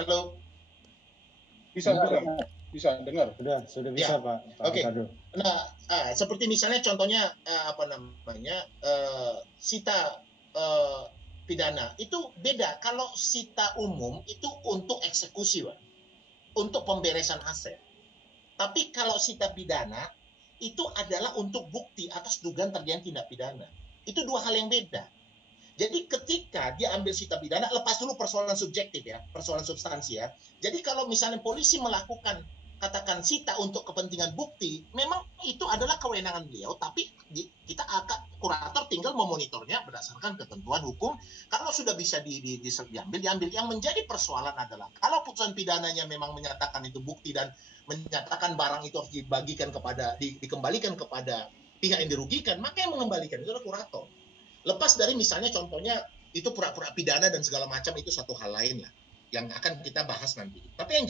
Halo, Bisa dengar. Bisa dengar. Sudah bisa ya. Pak Oke. Nah, seperti misalnya contohnya sita pidana itu beda. Kalau sita umum itu untuk eksekusi, Pak. Untuk pemberesan aset. Tapi kalau sita pidana itu adalah untuk bukti atas dugaan terjadi tindak pidana. Itu dua hal yang beda. Jadi ketika dia ambil sita pidana, lepas dulu persoalan subjektif ya, persoalan substansi ya. Jadi kalau misalnya polisi melakukan katakan sita untuk kepentingan bukti, memang itu adalah kewenangan beliau, tapi kita akan kurator tinggal memonitornya berdasarkan ketentuan hukum. Kalau sudah bisa diambil. Yang menjadi persoalan adalah kalau putusan pidananya memang menyatakan itu bukti dan menyatakan barang itu harus dikembalikan kepada pihak yang dirugikan, maka yang mengembalikan itu adalah kurator. Lepas dari misalnya contohnya itu pura-pura pidana dan segala macam, itu satu hal lain lah yang akan kita bahas nanti. Tapi yang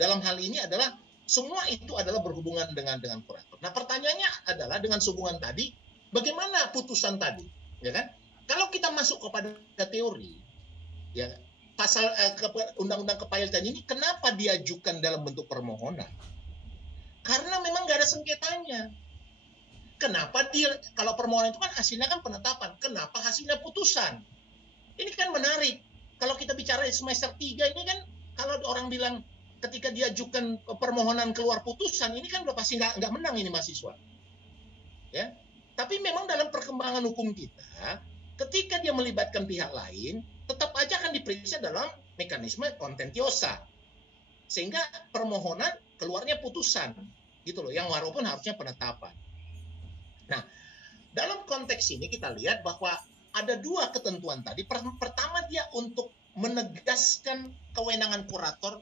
dalam hal ini adalah semua itu adalah berhubungan dengan kurator. Nah, pertanyaannya adalah dengan sehubungan tadi, bagaimana putusan tadi, ya kan? Kalau kita masuk kepada teori, ya pasal undang-undang kepailitan ini kenapa diajukan dalam bentuk permohonan? Karena memang nggak ada sengketanya. Kenapa dia, kalau permohonan itu kan hasilnya kan penetapan, kenapa hasilnya putusan? Ini kan menarik. Kalau kita bicara semester 3 ini kan, kalau orang bilang ketika diajukan permohonan keluar putusan, ini kan udah pasti nggak menang ini mahasiswa. Ya, tapi memang dalam perkembangan hukum kita, ketika dia melibatkan pihak lain, tetap aja akan diperiksa dalam mekanisme kontentiosa. Sehingga permohonan keluarnya putusan, gitu loh, yang walaupun harusnya penetapan. Nah, dalam konteks ini kita lihat bahwa ada dua ketentuan tadi. Pertama, dia untuk menegaskan kewenangan kurator,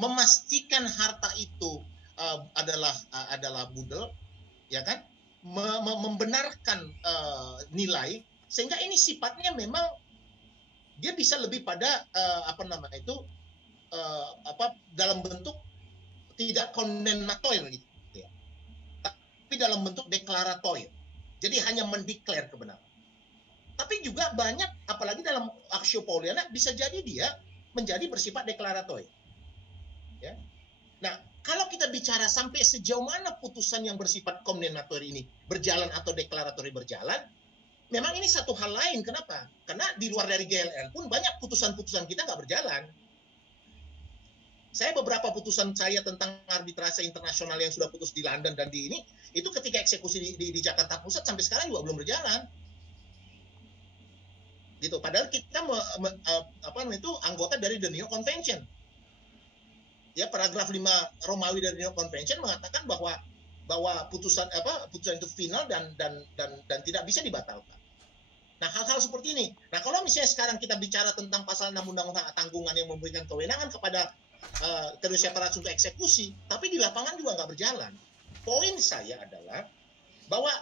memastikan harta itu adalah budel, ya kan? Membenarkan nilai, sehingga ini sifatnya memang dia bisa lebih pada dalam bentuk tidak kondemnatoir gitu. Tapi dalam bentuk deklaratoir. Jadi hanya mendeklar kebenaran. Tapi juga banyak, apalagi dalam aksio pauliana, bisa jadi dia menjadi bersifat deklaratoir. Ya. Nah, kalau kita bicara sampai sejauh mana putusan yang bersifat kondemnatoir ini berjalan atau deklaratoir berjalan, memang ini satu hal lain. Kenapa? Karena di luar dari GLL pun banyak putusan-putusan kita nggak berjalan. Saya beberapa putusan saya tentang arbitrase internasional yang sudah putus di London dan di ini, itu ketika eksekusi di Jakarta Pusat sampai sekarang juga belum berjalan. Gitu. Padahal kita anggota dari The New York Convention. Ya, paragraf 5 Romawi dari New York Convention mengatakan bahwa putusan itu final dan tidak bisa dibatalkan. Nah, hal-hal seperti ini. Nah, kalau misalnya sekarang kita bicara tentang pasal 6 Undang-Undang Tanggungan yang memberikan kewenangan kepada kedua separat untuk eksekusi, tapi di lapangan juga nggak berjalan. Poin saya adalah bahwa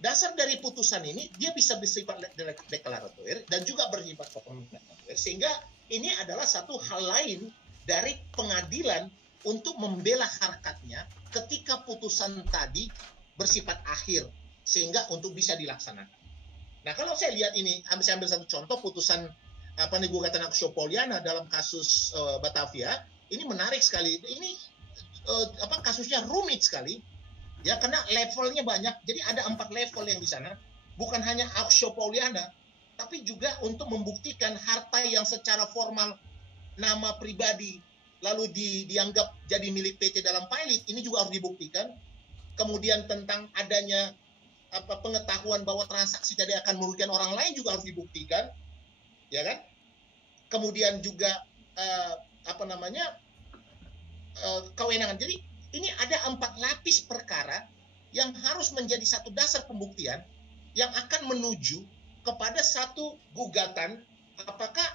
dasar dari putusan ini dia bisa bersifat deklaratoir dan juga bersifat komunikatif, sehingga ini adalah satu hal lain dari pengadilan untuk membela harkatnya ketika putusan tadi bersifat akhir, sehingga untuk bisa dilaksanakan. Nah, kalau saya lihat ini, saya ambil satu contoh putusan gugatan aksio pauliana dalam kasus Batavia. Ini menarik sekali. Ini kasusnya rumit sekali, ya, karena levelnya banyak. Jadi ada 4 level yang di sana. Bukan hanya aksio pauliana, tapi juga untuk membuktikan harta yang secara formal nama pribadi lalu dianggap jadi milik PT dalam pilot, ini juga harus dibuktikan. Kemudian tentang adanya pengetahuan bahwa transaksi tadi akan merugikan orang lain juga harus dibuktikan, ya kan? Kemudian juga kewenangan. Jadi ini ada 4 lapis perkara yang harus menjadi satu dasar pembuktian yang akan menuju kepada satu gugatan apakah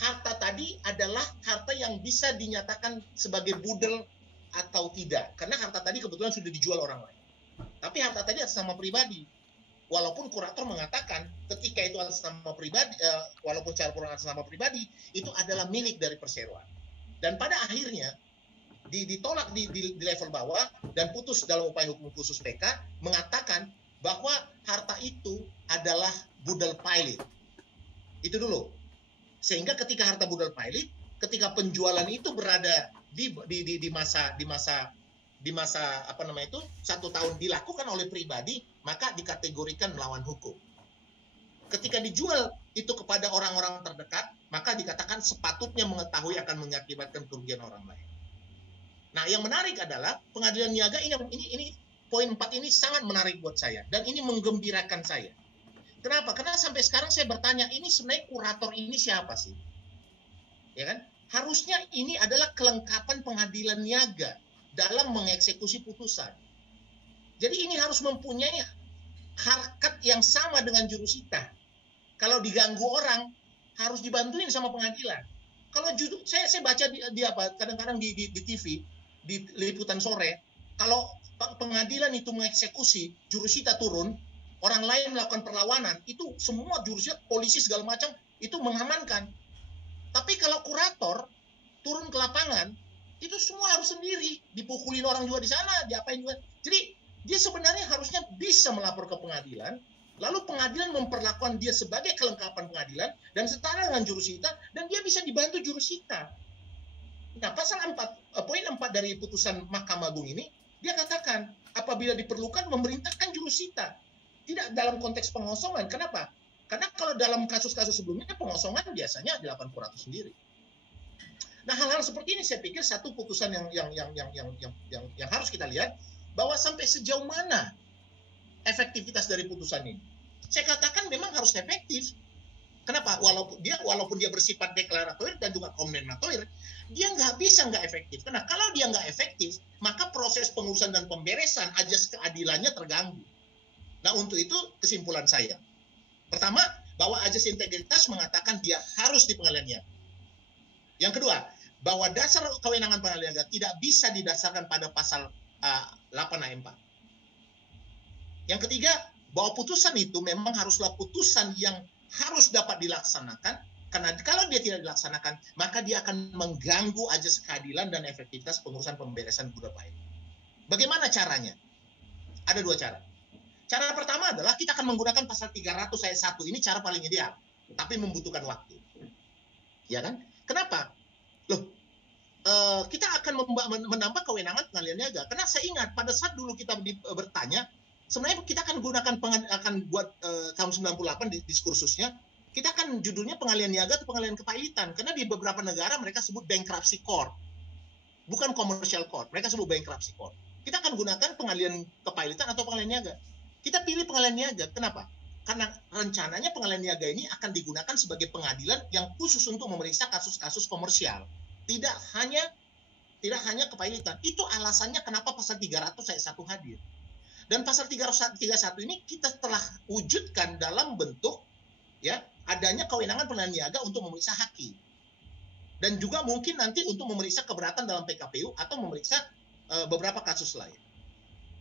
harta tadi adalah harta yang bisa dinyatakan sebagai budel atau tidak. Karena harta tadi kebetulan sudah dijual orang lain. Tapi harta tadi atas nama pribadi. Walaupun kurator mengatakan ketika itu atas nama pribadi, walaupun secara formal atas nama pribadi, itu adalah milik dari perseroan. Dan pada akhirnya ditolak di level bawah dan putus dalam upaya hukum khusus PK mengatakan bahwa harta itu adalah budel pilot. Itu dulu. Sehingga ketika harta budel pilot, ketika penjualan itu berada di masa apa namanya itu 1 tahun dilakukan oleh pribadi, maka dikategorikan melawan hukum. Ketika dijual itu kepada orang-orang terdekat, maka dikatakan sepatutnya mengetahui akan mengakibatkan kerugian orang lain. Nah, yang menarik adalah pengadilan niaga ini poin 4 ini sangat menarik buat saya dan ini menggembirakan saya. Kenapa? Karena sampai sekarang saya bertanya, ini sebenarnya kurator ini siapa sih? Ya kan? Harusnya ini adalah kelengkapan pengadilan niaga dalam mengeksekusi putusan. Jadi ini harus mempunyai harkat yang sama dengan jurusita. Kalau diganggu orang, harus dibantuin sama pengadilan. Kalau saya baca di apa, kadang-kadang di TV, di liputan sore, kalau pengadilan itu mengeksekusi, jurusita turun, orang lain melakukan perlawanan, itu semua jurusita, polisi segala macam, itu mengamankan. Tapi kalau kurator turun ke lapangan, itu semua harus sendiri, dipukulin orang juga di sana, diapain juga. Jadi dia sebenarnya harusnya bisa melapor ke pengadilan, lalu pengadilan memperlakukan dia sebagai kelengkapan pengadilan dan setara dengan jurusita, dan dia bisa dibantu jurusita. Nah, pasal 4, poin 4 dari putusan Mahkamah Agung ini, dia katakan apabila diperlukan memerintahkan jurusita, tidak dalam konteks pengosongan. Kenapa? Karena kalau dalam kasus-kasus sebelumnya pengosongan biasanya dilakukan kurator sendiri. Nah, hal-hal seperti ini saya pikir satu putusan yang harus kita lihat, bahwa sampai sejauh mana efektivitas dari putusan ini. Saya katakan memang harus efektif. Kenapa? Walaupun dia bersifat deklaratoir dan juga kondemnatoir, dia nggak bisa nggak efektif. Karena kalau dia nggak efektif, maka proses pengurusan dan pemberesan ajas keadilannya terganggu. Nah, untuk itu kesimpulan saya. Pertama, bahwa ajas integritas mengatakan dia harus di pengadilan niaga. Yang kedua, bahwa dasar kewenangan pengadilan niaga tidak bisa didasarkan pada pasal 8 ayat 4. Yang ketiga, bahwa putusan itu memang haruslah putusan yang harus dapat dilaksanakan, karena kalau dia tidak dilaksanakan, maka dia akan mengganggu ajas keadilan dan efektivitas pengurusan pemberesan budak lain. Bagaimana caranya? Ada 2 cara. Cara pertama adalah kita akan menggunakan pasal 300 ayat 1. Ini cara paling ideal, tapi membutuhkan waktu. Ya kan? Kenapa? Loh, kita akan menambah kewenangan pengadilan niaga. Karena saya ingat pada saat dulu kita bertanya, sebenarnya kita akan buat tahun 98 di diskursusnya, kita akan judulnya pengadilan niaga atau pengadilan kepailitan. Karena di beberapa negara mereka sebut bankruptcy court. Bukan commercial court, mereka sebut bankruptcy court. Kita akan gunakan pengadilan kepailitan atau pengadilan niaga. Kita pilih pengadilan niaga. Kenapa? Karena rencananya pengadilan niaga ini akan digunakan sebagai pengadilan yang khusus untuk memeriksa kasus-kasus komersial. Tidak hanya kepailitan. Itu alasannya kenapa pasal 300 ayat 1 hadir. Dan pasal 331 ini kita telah wujudkan dalam bentuk ya adanya kewenangan pengadilan niaga untuk memeriksa hakim. Dan juga mungkin nanti untuk memeriksa keberatan dalam PKPU atau memeriksa beberapa kasus lain.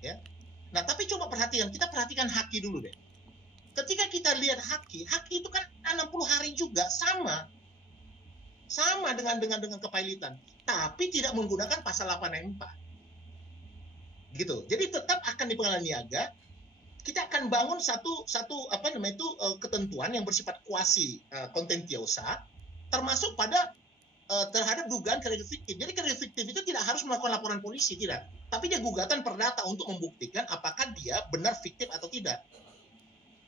Ya. Nah, tapi coba kita perhatikan haki dulu deh. Ketika kita lihat haki itu kan 60 hari juga sama dengan kepailitan, tapi tidak menggunakan pasal 8 ayat 4. Gitu. Jadi tetap akan di pengadilan niaga kita akan bangun satu ketentuan yang bersifat kuasi kontentiosa, termasuk pada terhadap dugaan kredit fiktif. Jadi kredit fiktif itu tidak harus melakukan laporan polisi, tidak. Tapi dia gugatan perdata untuk membuktikan apakah dia benar fiktif atau tidak.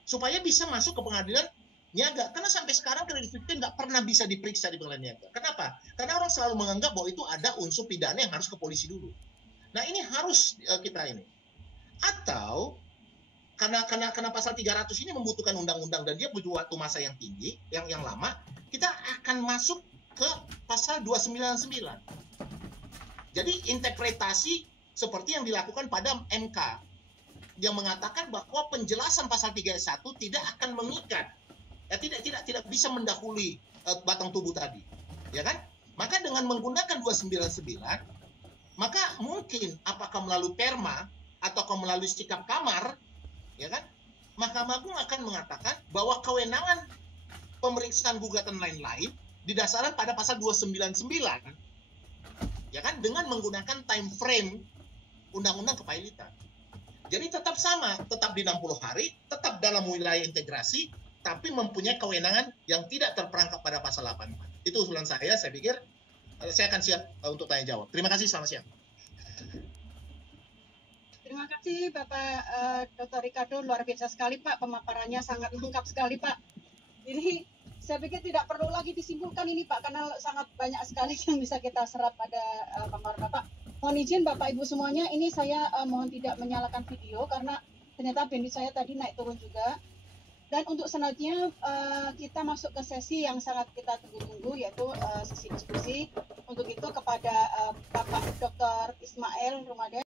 Supaya bisa masuk ke pengadilan niaga. Karena sampai sekarang kredit fiktif nggak pernah bisa diperiksa di pengadilan niaga. Kenapa? Karena orang selalu menganggap bahwa itu ada unsur pidana yang harus ke polisi dulu. Nah, ini harus kita ini. Atau karena pasal 300 ini membutuhkan undang-undang dan dia butuh waktu masa yang tinggi, yang lama, kita akan masuk ke pasal 299. Jadi interpretasi seperti yang dilakukan pada MK yang mengatakan bahwa penjelasan pasal 301 tidak akan mengikat, tidak bisa mendahului batang tubuh tadi, ya kan? Maka dengan menggunakan 299, maka mungkin apakah melalui perma atau melalui sikap kamar, ya kan? Mahkamah Agung akan mengatakan bahwa kewenangan pemeriksaan gugatan lain-lain didasarkan pada pasal 299, ya kan? Dengan menggunakan time frame undang-undang kepailitan. Jadi tetap sama, tetap di 60 hari, tetap dalam wilayah integrasi, tapi mempunyai kewenangan yang tidak terperangkap pada pasal 8. Itu usulan saya pikir Saya akan siap untuk tanya jawab. Terima kasih, selamat siang. Terima kasih Bapak Dr. Ricardo, luar biasa sekali Pak, pemaparannya sangat lengkap sekali Pak. Jadi saya pikir tidak perlu lagi disimpulkan ini Pak, karena sangat banyak sekali yang bisa kita serap pada pemaparan Bapak. Mohon izin Bapak Ibu semuanya, ini saya mohon tidak menyalakan video karena ternyata bandwidth saya tadi naik turun juga. Dan untuk selanjutnya kita masuk ke sesi yang sangat kita tunggu-tunggu, yaitu sesi diskusi. Untuk itu kepada Bapak Dr. Ismail Rumadhan.